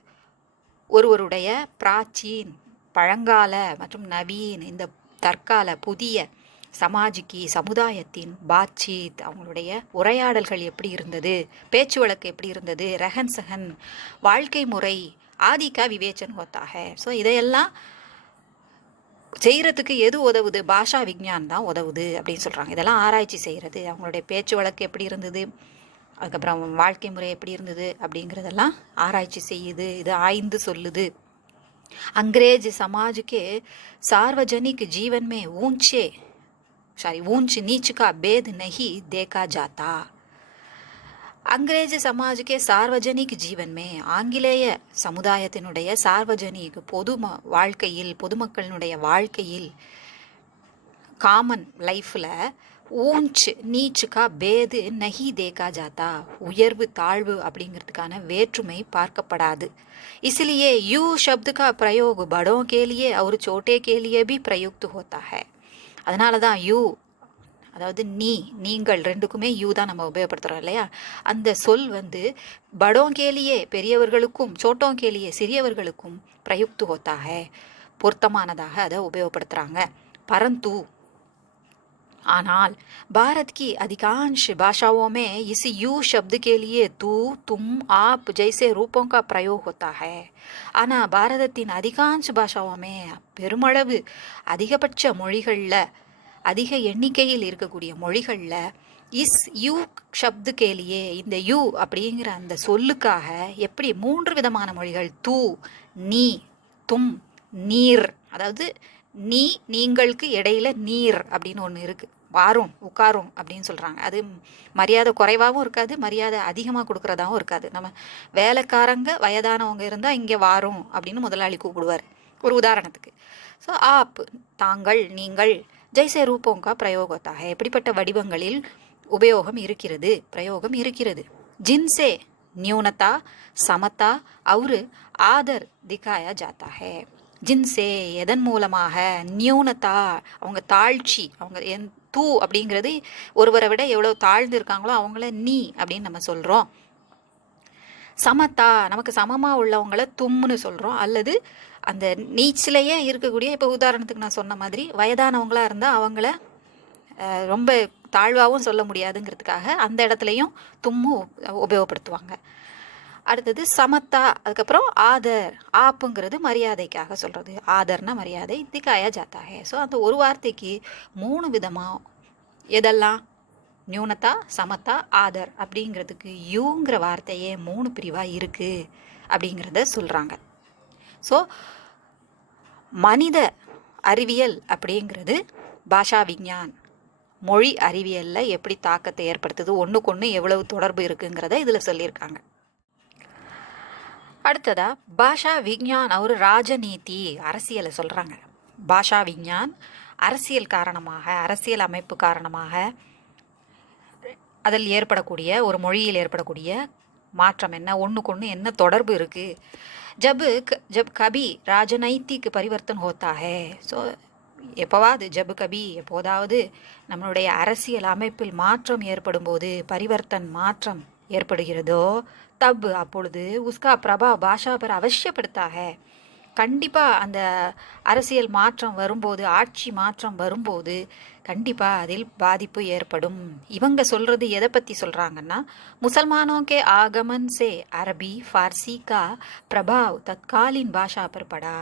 ஒருவருடைய பிராச்சீன் பழங்கால மற்றும் நவீன் இந்த தற்கால புதிய சமாஜிக்கு சமுதாயத்தின் பாத்சீத், அவங்களுடைய உரையாடல்கள் எப்படி இருந்தது, பேச்சு வழக்கு எப்படி இருந்தது, ரஹன் சஹன் வாழ்க்கை முறை, ஆதிக்கா விவேச்சன் ஹோத்தாக. ஸோ இதையெல்லாம் செய்கிறதுக்கு எது உதவுது, பாஷா விஞ்ஞான் தான் உதவுது அப்படின்னு சொல்கிறாங்க. இதெல்லாம் ஆராய்ச்சி செய்கிறது, அவங்களுடைய பேச்சு வழக்கு எப்படி இருந்தது, அதுக்கப்புறம் வாழ்க்கை முறை எப்படி இருந்தது அப்படிங்கிறதெல்லாம் ஆராய்ச்சி செய்யுது, இது ஆய்ந்து சொல்லுது. अंग्रेज समाज के सार्वजनिक जीवन में ऊंच नीच का भेद नहीं देखा जाता. अंग्रेज समाज के सार्वजनिक जीवन में, ஆங்கிலேய சமுதாயத்தினுடைய சார்வஜனிக் பொதுமக்களினுடைய வாழ்க்கையில், காமன் லைஃப்பில் ஊஞ்ச் நீச் கா பேது நஹி தேக்கா ஜாத்தா, உயர்வு தாழ்வு அப்படிங்கிறதுக்கான வேற்றுமை பார்க்கப்படாது. इसलिए यू शब्द का प्रयोग बड़ों के लिए और छोटे के लिए भी प्रयुक्त होता है. அதனால தான் யூ, அதாவது நீங்கள் ரெண்டுக்குமே யூ தான் நம்ம உபயோகப்படுத்துகிறோம் இல்லையா, அந்த சொல் படோं के लिए பெரியவர்களுக்கும், சோட்டோं के लिए சிறியவர்களுக்கும் பிரயுக்து होता है, பொருத்தமானதாக அதை உபயோகப்படுத்துகிறாங்க. பரந்து ஆனால் भारत की अधिकांश भाषाओं में इस यू शब्द के लिए तू, तुम, आप जैसे रूपों का प्रयोग होता है. ஆனால் பாரதத்தின் அதிகாंश பாஷாவுமே, பெருமளவு அதிகபட்ச மொழிகளில், அதிக எண்ணிக்கையில் இருக்கக்கூடிய மொழிகளில் இஸ் யூ ஷப்து கேலியே, இந்த யூ அப்படிங்கிற அந்த சொல்லுக்காக எப்படி 3 விதமான மொழிகள், தூ, நீ, தும், நீர். அதாவது நீ, நீங்களுக்கு இடையில நீர் அப்படின்னு ஒன்று இருக்குது. வாரும் உட்காரும் அப்படின்னு சொல்கிறாங்க. அது மரியாதை குறைவாகவும் இருக்காது, மரியாதை அதிகமாக கொடுக்குறதாகவும் இருக்காது. நம்ம வேலைக்காரங்க வயதானவங்க இருந்தால் இங்கே வாரும் அப்படின்னு முதலாளி கூப்பிடுவார், ஒரு உதாரணத்துக்கு. ஸோ ஆப், தாங்கள், நீங்கள், ஜெய்சே ரூபோங்கா பிரயோகத்தாக, எப்படிப்பட்ட வடிவங்களில் உபயோகம் இருக்கிறது, பிரயோகம் இருக்கிறது. ஜின்சே நியூனதா, சமதா और ஆதர் दिखाया जाता है. ஜின்சே எதன் மூலமாக, நியூனதா அவங்க தாழ்ச்சி, அவங்க தூ அப்படிங்கிறது ஒருவரை விட எவ்வளோ தாழ்ந்து இருக்காங்களோ அவங்கள நீ அப்படின்னு நம்ம சொல்கிறோம். சமத்தா நமக்கு சமமாக உள்ளவங்கள தும்னு சொல்கிறோம். அல்லது அந்த நீச்சிலேயே இருக்கக்கூடிய, இப்போ உதாரணத்துக்கு நான் சொன்ன மாதிரி வயதானவங்களாக இருந்தால் அவங்கள ரொம்ப தாழ்வாகவும் சொல்ல முடியாதுங்கிறதுக்காக அந்த இடத்துலையும் தும்மு உபயோகப்படுத்துவாங்க. அடுத்தது சமத்தா, அதுக்கப்புறம் ஆதர், ஆப்புங்கிறது மரியாதைக்காக சொல்கிறது. ஆதர்னா மரியாதை, திக்காயா ஜாத்தாக. ஸோ அந்த ஒரு வார்த்தைக்கு 3 விதமாக, எதெல்லாம் நியூனதா, சமத்தா, ஆதர் அப்படிங்கிறதுக்கு யூங்கிற வார்த்தையே 3 பிரிவாக இருக்குது அப்படிங்கிறத சொல்கிறாங்க. ஸோ மனித அறிவியல் அப்படிங்கிறது பாஷா விஞ்ஞான், மொழி அறிவியலில் எப்படி தாக்கத்தை ஏற்படுத்துது, ஒன்றுக்கொன்று எவ்வளவு தொடர்பு இருக்குங்கிறத இதில் சொல்லியிருக்காங்க. அடுத்ததா பாஷா விஞ்ஞான் ஒரு ராஜநீதி, அரசியலை சொல்கிறாங்க. பாஷா விஞ்ஞான் அரசியல் காரணமாக, அரசியல் அமைப்பு காரணமாக அதில் ஏற்படக்கூடிய, ஒரு மொழியில் ஏற்படக்கூடிய மாற்றம் என்ன, ஒன்றுக்கொன்று என்ன தொடர்பு இருக்குது. ஜப் கபி ராஜநைத்திக் பரிவர்த்தன் ஹோத்தா ஹே. ஸோ எப்போவாது எப்போதாவது நம்மளுடைய அரசியல் அமைப்பில் மாற்றம் ஏற்படும் போது, பரிவர்த்தன் மாற்றம் ஏற்படுகிறதோ, தப் அப்பொழுது உஸ்கா பிரபா பாஷா பர் அவசியப்படுத்தாக. கண்டிப்பாக அந்த அரசியல் மாற்றம் வரும்போது, ஆட்சி மாற்றம் வரும்போது கண்டிப்பாக அதில் பாதிப்பு ஏற்படும். இவங்க சொல்கிறது எதை பற்றி சொல்கிறாங்கன்னா, முசல்மானோக்கே ஆகமன் சே அரபி ஃபார்சி கா பிரபாவ் தற்காலின் பாஷா பர் படா.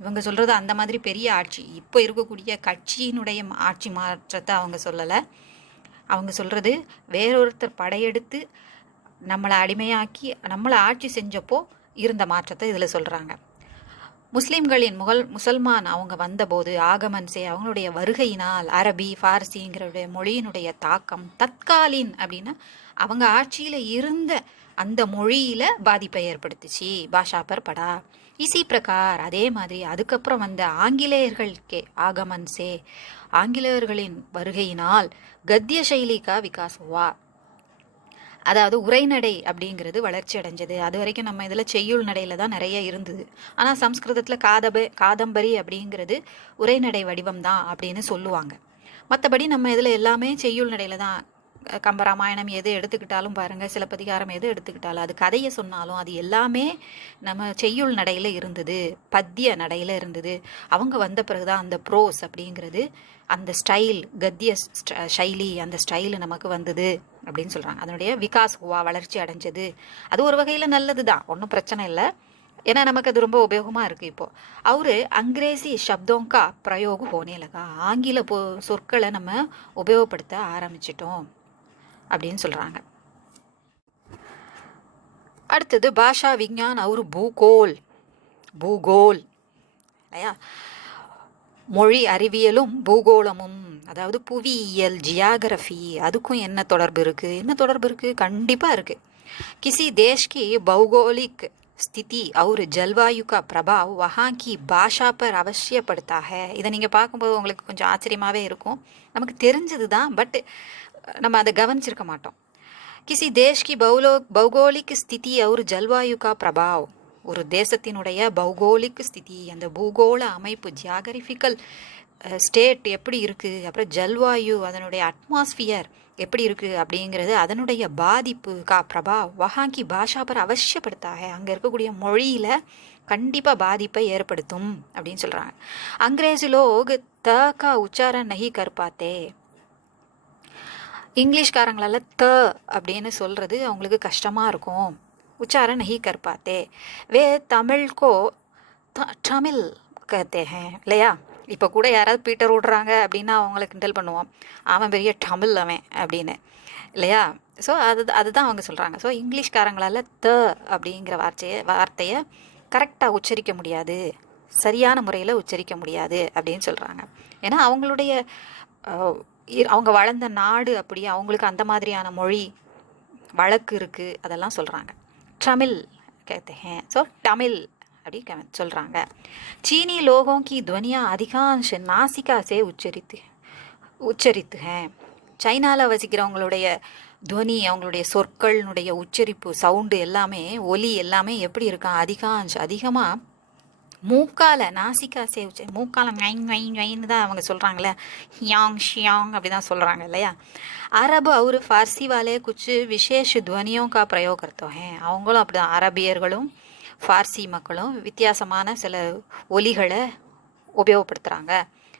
இவங்க சொல்கிறது அந்த மாதிரி பெரிய ஆட்சி, இப்போ இருக்கக்கூடிய கட்சியினுடைய ஆட்சி மாற்றத்தை அவங்க சொல்லலை. அவங்க சொல்கிறது வேறொருத்தர் படையெடுத்து நம்மளை அடிமையாக்கி நம்மளை ஆட்சி செஞ்சப்போ இருந்த மாற்றத்தை இதில் சொல்கிறாங்க. முஸ்லீம்களின் முசல்மான் அவங்க வந்தபோது, ஆகமன்சே அவங்களுடைய வருகையினால் அரபி ஃபார்சிங்கிற மொழியினுடைய தாக்கம் தற்காலின் அப்படின்னா அவங்க ஆட்சியில் இருந்த அந்த மொழியில் பாதிப்பை ஏற்படுத்துச்சு. பாஷா பர் படா. இசி பிரகார் அதே மாதிரி அதுக்கப்புறம் வந்த ஆங்கிலேயர்களுக்கே ஆகமன்சே ஆங்கிலேயர்களின் வருகையினால் கத்திய சைலிகா விகாஸ் ஹுவா. அதாவது உரைநடை அப்படிங்கிறது வளர்ச்சி அடைஞ்சது. அது வரைக்கும் நம்ம இதில் செய்யுள் நடையில் தான் நிறைய இருந்தது. ஆனால் சம்ஸ்கிருதத்தில் காதம்பரி அப்படிங்கிறது உரைநடை வடிவம் தான் அப்படின்னு சொல்லுவாங்க. மற்றபடி நம்ம இதில் எல்லாமே செய்யுள் நடையில் தான். கம்பராமாயணம் எது எடுத்துக்கிட்டாலும் பாருங்கள், சிலப்பதிகாரம் எது எடுத்துக்கிட்டாலும், அது கதையை சொன்னாலும் அது எல்லாமே நம்ம செய்யுள் நடையில் இருந்தது, பத்திய நடையில் இருந்தது. அவங்க வந்த பிறகுதான் அந்த ப்ரோஸ் அப்படிங்கிறது, அந்த ஸ்டைல், கத்திய சைலி, அந்த ஸ்டைலு நமக்கு வந்தது அப்படின்னு சொல்கிறாங்க. அதனுடைய விகாஸ் ஹுவா, வளர்ச்சி அடைஞ்சது. அது ஒரு வகையில் நல்லது தான், ஒன்றும் பிரச்சனை இல்லை. ஏன்னா நமக்கு அது ரொம்ப உபயோகமாக இருக்குது. இப்போது அவரு அங்கிரேசி சப்தோங்கா பிரயோகம் ஹோனே லகா, ஆங்கில சொற்களை நம்ம உபயோகப்படுத்த ஆரம்பிச்சிட்டோம் அப்படின்னு சொல்கிறாங்க. அடுத்தது பாஷா விஞ்ஞான் ஒரு பூகோல் இல்லையா, மொழி அறிவியலும் பூகோளமும், அதாவது புவியியல், ஜியாகிரஃபி, அதுக்கும் என்ன தொடர்பு இருக்குது? கண்டிப்பாக இருக்குது. கிசி தேஷ் கி भौगोलिक स्थिति और जलवायु का प्रभाव वहाँ की भाषा पर अवश्य पड़ता है. இதை நீங்கள் பார்க்கும்போது உங்களுக்கு கொஞ்சம் ஆச்சரியமாகவே இருக்கும். நமக்கு தெரிஞ்சது தான், பட் நம்ம அதை கவனிச்சிருக்க மாட்டோம். கிசி தேஷ் கி भौगोलिक स्थिति और जलवायु का प्रभाव, ஒரு தேசத்தினுடைய பௌகோலிக் ஸ்திதி, அந்த பூகோள அமைப்பு, ஜியாகிரபிக்கல் ஸ்டேட் எப்படி இருக்குது, அப்புறம் ஜல்வாயு, அதனுடைய அட்மாஸ்பியர் எப்படி இருக்குது அப்படிங்கிறது, அதனுடைய பாதிப்பு கா பிரபாவ் வஹாங்கி பாஷா பர் அவசியப்படுத்தாக, அங்கே இருக்கக்கூடிய மொழியில் கண்டிப்பாக பாதிப்பை ஏற்படுத்தும் அப்படின்னு சொல்கிறாங்க. அங்கிரேசி லோக் த கா உச்சாரண் நஹி கர் பாத்தே. இங்கிலீஷ்காரங்களால் த அப்படின்னு சொல்கிறது அவங்களுக்கு கஷ்டமாக இருக்கும். உச்சாரண் நஹி கர் பாத்தே. வே தமிழ் கோ தமிழ் கத்தே ஹேன் இல்லையா. இப்போ கூட யாராவது பீட்டர் விடுறாங்க அப்படின்னா அவங்கள கிண்டல் பண்ணுவோம், அவன் பெரிய தமிழ் அவன் அப்படின்னு. இல்லையா? ஸோ அதுதான் அவங்க சொல்கிறாங்க. ஸோ இங்கிலீஷ்காரங்களால் த அப்படிங்கிற வார்த்தையை கரெக்டாக உச்சரிக்க முடியாது, சரியான முறையில் உச்சரிக்க முடியாது அப்படின்னு சொல்கிறாங்க. ஏன்னா அவங்களுடைய அவங்க வளர்ந்த நாடு அப்படி, அவங்களுக்கு அந்த மாதிரியான மொழி வழக்கு இருக்குது, அதெல்லாம் சொல்கிறாங்க. தமிழ் कहते हैं, ஸோ தமிழ் அப்படி சொல்கிறாங்க. चीनी लोगों की ध्वनियाँ अधिकांश नासिका से உச்சரித்து हैं. சைனாவில் வசிக்கிறவங்களுடைய துவனி, அவங்களுடைய சொற்களினுடைய உச்சரிப்பு, சவுண்டு எல்லாமே, ஒலி எல்லாமே எப்படி இருக்கான், அதிகமாக மூக்கால, நாசிக்கா சே மூக்கால நைன்னு தான் அவங்க சொல்கிறாங்களே, ஹியாங் ஷியாங் அப்படி தான் சொல்கிறாங்க இல்லையா? அரபு और फारसी वाले कुछ विशेष ध्वनियों का प्रयोग करते हैं. அவங்களும் அப்படி தான், அரபியர்களும் ஃபார்சி மக்களும் வித்தியாசமான சில ஒலிகளை உபயோகப்படுத்துகிறாங்க.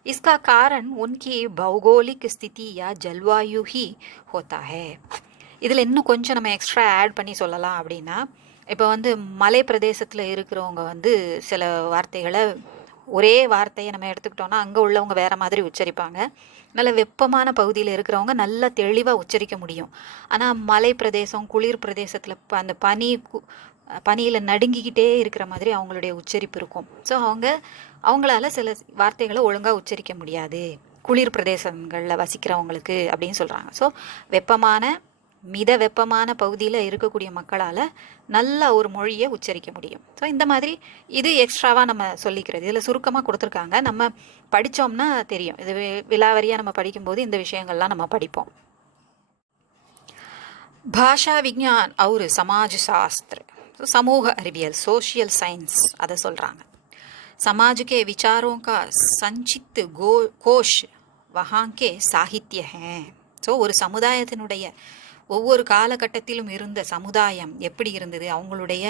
इसका कारण उनकी भौगोलिक स्थिति या जलवायु ही होता है. இதில் இன்னும் கொஞ்சம் நம்ம எக்ஸ்ட்ரா ஆட் பண்ணி சொல்லலாம் அப்படின்னா, இப்போ வந்து மலை பிரதேசத்தில் இருக்கிறவங்க வந்து சில வார்த்தைகளை, ஒரே வார்த்தையை நம்ம எடுத்துக்கிட்டோன்னா அங்கே உள்ளவங்க வேறு மாதிரி உச்சரிப்பாங்க. நல்ல வெப்பமான பகுதியில் இருக்கிறவங்க நல்லா தெளிவாக உச்சரிக்க முடியும். ஆனால் மலை பிரதேசம், குளிர் பிரதேசத்தில் அந்த பனியில் நடுங்கிக்கிட்டே இருக்கிற மாதிரி அவங்களுடைய உச்சரிப்பு இருக்கும். ஸோ அவங்களால சில வார்த்தைகளை ஒழுங்காக உச்சரிக்க முடியாது, குளிர் பிரதேசங்களில் வசிக்கிறவங்களுக்கு அப்படின்னு சொல்கிறாங்க. ஸோ மித வெப்பமான பகுதியில் இருக்கக்கூடிய மக்களால் நல்ல ஒரு மொழியை உச்சரிக்க முடியும். ஸோ இந்த மாதிரி இது எக்ஸ்ட்ராவாக நம்ம சொல்லிக்கிறது. இதில் சுருக்கமாக கொடுத்துருக்காங்க, நம்ம படித்தோம்னா தெரியும். இது விலாவரியாக நம்ம படிக்கும்போது இந்த விஷயங்கள்லாம் நம்ம படிப்போம். பாஷா விஞ்ஞான் और समाज शास्त्र, समूह அறிவியல், सोशल साइंस, அதை சொல்கிறாங்க. समाज के विचारों का संचित कोश वहाँ के साहित्य हैं. ஸோ ஒரு சமுதாயத்தினுடைய ஒவ்வொரு காலகட்டத்திலும் இருந்த சமுதாயம் எப்படி இருந்தது, அவங்களுடைய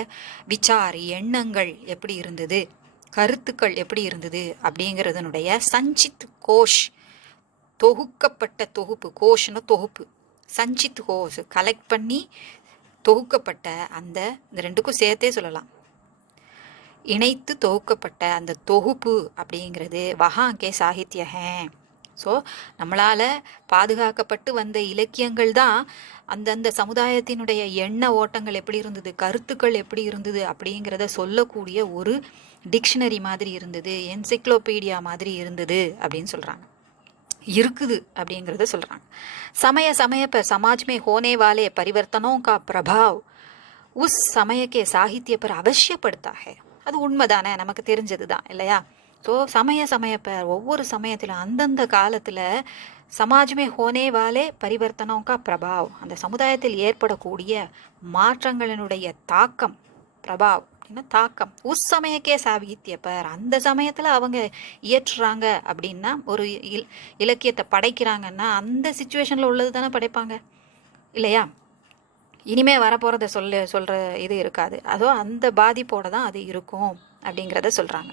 விசார், எண்ணங்கள் எப்படி இருந்தது, கருத்துக்கள் எப்படி இருந்தது அப்படிங்கிறதுனுடைய சஞ்சித் கோஷ், தொகுக்கப்பட்ட தொகுப்பு, கோஷ்னு தொகுப்பு, சஞ்சித் கோஷ் கலெக்ட் பண்ணி தொகுக்கப்பட்ட, இந்த ரெண்டுக்கும் சேர்த்தே சொல்லலாம், இணைத்து தொகுக்கப்பட்ட அந்த தொகுப்பு அப்படிங்கிறது வஹாங்கே சாகித்ய ஹே. ஸோ நம்மளால் பாதுகாக்கப்பட்டு வந்த இலக்கியங்கள் தான் அந்தந்த சமுதாயத்தினுடைய எண்ண ஓட்டங்கள் எப்படி இருந்தது, கருத்துக்கள் எப்படி இருந்தது அப்படிங்கிறத சொல்லக்கூடிய ஒரு டிக்ஷனரி மாதிரி இருந்தது, என்சைக்ளோபீடியா மாதிரி இருந்தது அப்படின்னு சொல்கிறாங்க, இருக்குது அப்படிங்கிறத சொல்கிறாங்க. समय पर समाज में होने वाले परिवर्तनों का प्रभाव उस समय के साहित्य पर अवश्य पड़ता है. அது உண்மைதானே, நமக்கு தெரிஞ்சது தான் இல்லையா? ஸோ சமய ஒவ்வொரு சமயத்தில் அந்தந்த காலத்தில் சமாஜ்மே ஹோனே வாலே பரிவர்த்தனோங்கா பிரபாவ், அந்த சமுதாயத்தில் ஏற்படக்கூடிய மாற்றங்களினுடைய தாக்கம், பிரபாவ் அப்படின்னா தாக்கம், உஸ் சமயக்கே சாகித்யப்பர், அந்த சமயத்தில் அவங்க இயற்றுறாங்க அப்படின்னா, ஒரு இலக்கியத்தை படைக்கிறாங்கன்னா அந்த சுச்சுவேஷனில் உள்ளது தானே படைப்பாங்க இல்லையா? இனிமே வரப்போகிறத சொல்கிற இது இருக்காது, அதோ அந்த பாதிப்போடு தான் அது இருக்கும் அப்படிங்கிறத சொல்கிறாங்க.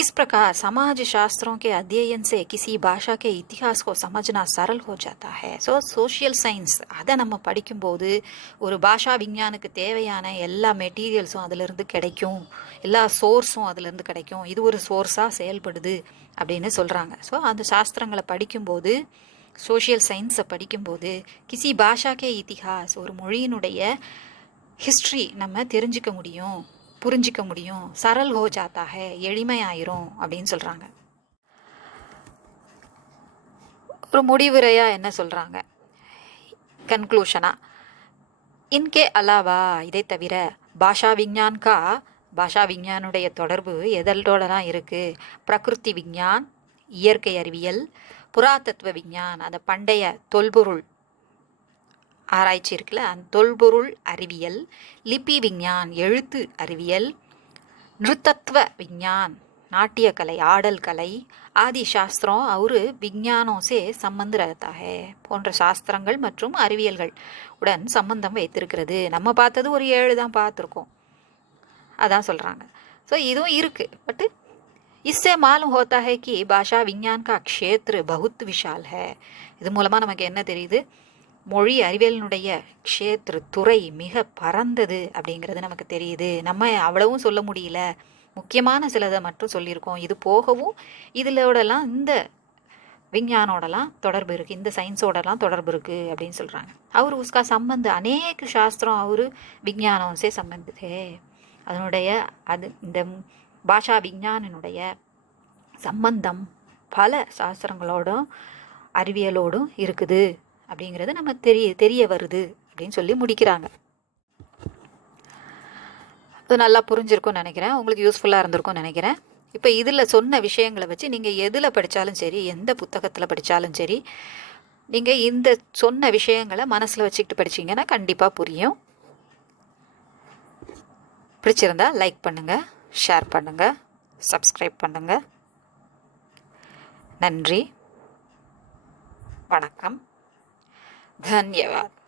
इस प्रकार समाज शास्त्रों के अध्ययन से किसी भाषा के इतिहास को समझना सरल हो जाता है. ஸோ சோஷியல் சயின்ஸ் அதை நம்ம படிக்கும்போது ஒரு பாஷா விஞ்ஞானுக்கு தேவையான எல்லா மெட்டீரியல்ஸும் அதிலிருந்து கிடைக்கும், எல்லா சோர்ஸும் அதிலிருந்து கிடைக்கும், இது ஒரு சோர்ஸாக செயல்படுது அப்படின்னு சொல்கிறாங்க. ஸோ அந்த சாஸ்திரங்களை படிக்கும்போது, சோஷியல் சயின்ஸை படிக்கும்போது, கிசி பாஷாக்கே இத்திஹாஸ், ஒரு மொழியினுடைய ஹிஸ்ட்ரி நம்ம தெரிஞ்சுக்க முடியும், புரிஞ்சிக்க முடியும், சரல் ஹோ ஜாத்தா ஹே, எளிமையாயிரும் அப்படின்னு சொல்கிறாங்க. ஒரு முடிவுரையாக என்ன சொல்கிறாங்க, கன்க்ளூஷனா, இன்கே அலாவா, இதை தவிர பாஷா விஞ்ஞானுடைய தொடர்பு எதோடலாம் இருக்குது, பிரகிருதி விஞ்ஞான், இயற்கை அறிவியல், புராதத்துவ விஞ்ஞான், அந்த பண்டைய தொல்பொருள் ஆராய்ச்சி இருக்குல்ல, அந்த தொல்பொருள் அறிவியல், லிபி விஞ்ஞான், எழுத்து அறிவியல், நிருத்தத்துவ விஞ்ஞான், நாட்டிய கலை, ஆடல் கலை, ஆதி சாஸ்திரம் और விஞ்ஞானோं से संबंध रहता है, போன்ற சாஸ்திரங்கள் மற்றும் அறிவியல்கள் உடன் சம்பந்தம் வைத்திருக்கிறது. நம்ம பார்த்தது ஒரு 7 தான் பார்த்துருக்கோம், அதான் சொல்கிறாங்க. ஸோ இதுவும் இருக்குது, பட்டு इससे मालूम होता है कि भाषा विज्ञान का क्षेत्र बहुत विशाल है. இது மூலமாக நமக்கு என்ன தெரியுது, மொழி அறிவியலினுடைய க்ஷேத்ரு, துறை மிக பரந்தது அப்படிங்கிறது நமக்கு தெரியுது. நம்ம அவ்வளவும் சொல்ல முடியல, முக்கியமான சிலதை மட்டும் சொல்லியிருக்கோம். இது போகவும் இதிலோடலாம் இந்த விஞ்ஞானோடலாம் தொடர்பு இருக்குது, இந்த சயின்ஸோடலாம் தொடர்பு இருக்குது அப்படின்னு சொல்கிறாங்க. அவர் உஸ்கா சம்பந்த அநேக சாஸ்திரம் அவர் விஞ்ஞானம் சே சம்பந்தே, அதனுடைய இந்த பாஷா விஞ்ஞானினுடைய சம்பந்தம் பல சாஸ்திரங்களோடும் அறிவியலோடும் இருக்குது அப்படிங்கிறது நம்ம தெரிய வருது அப்படின்னு சொல்லி முடிக்கிறாங்க. அது நல்லா புரிஞ்சிருக்கும்னு நினைக்கிறேன், உங்களுக்கு யூஸ்ஃபுல்லாக இருந்திருக்கும்னு நினைக்கிறேன். இப்போ இதில் சொன்ன விஷயங்களை வச்சு நீங்கள் எதில் படித்தாலும் சரி, எந்த புத்தகத்தில் படித்தாலும் சரி, நீங்கள் இந்த சொன்ன விஷயங்களை மனசில் வச்சுக்கிட்டு படிச்சிங்கன்னா கண்டிப்பாக புரியும். பிடிச்சிருந்தா லைக் பண்ணுங்கள், ஷேர் பண்ணுங்கள், சப்ஸ்கிரைப் பண்ணுங்கள். நன்றி, வணக்கம், தன்யவாத்.